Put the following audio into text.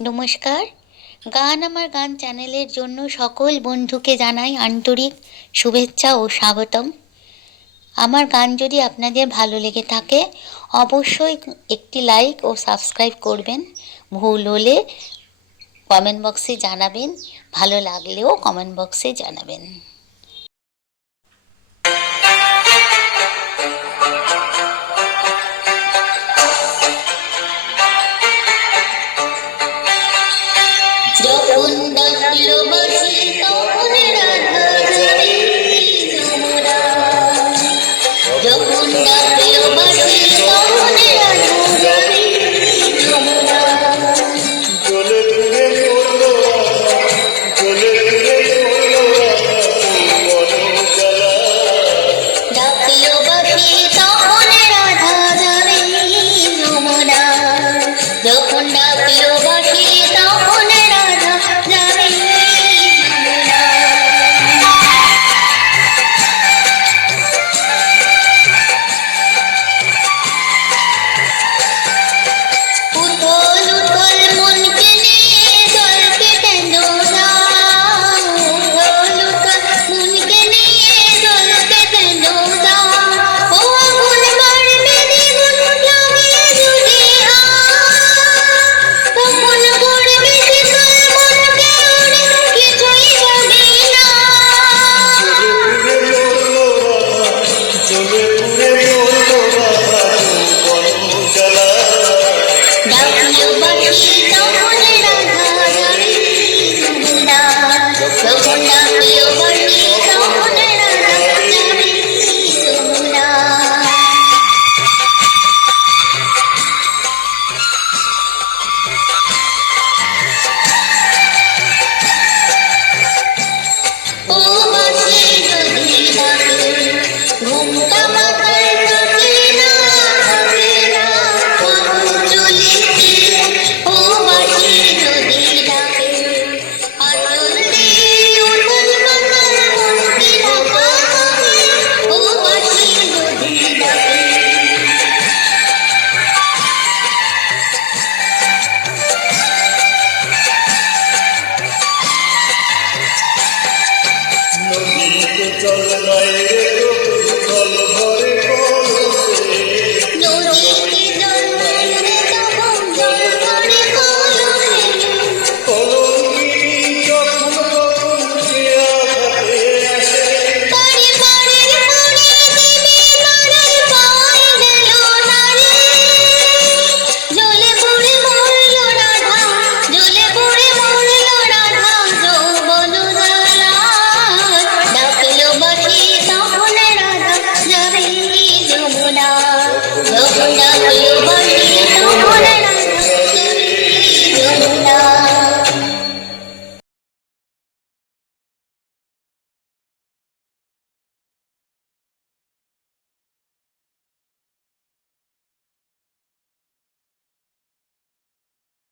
নমস্কার। গান আমার গান চ্যানেলের জন্য সকল বন্ধুকে জানাই আন্তরিক শুভেচ্ছা ও স্বাগতম। আমার গান যদি আপনাদের ভালো লেগে থাকে অবশ্যই একটি লাইক ও সাবস্ক্রাইব করবেন। ভুল হলে কমেন্ট বক্সে জানাবেন, ভালো লাগলেও কমেন্ট বক্সে জানাবেন। যখন ডাকলো বাঁশি তখন রাধা যাবে যমুনা, যখন ডাকলো বাঁশি তখন রাধা যাবে যমুনা। চলে দূরে পড়লো চলে দূরে পড়লো বনচালা। ডাকলো বাঁশি তখন রাধা যাবে যমুনা, যখন ডাকলো বাঁশি তখন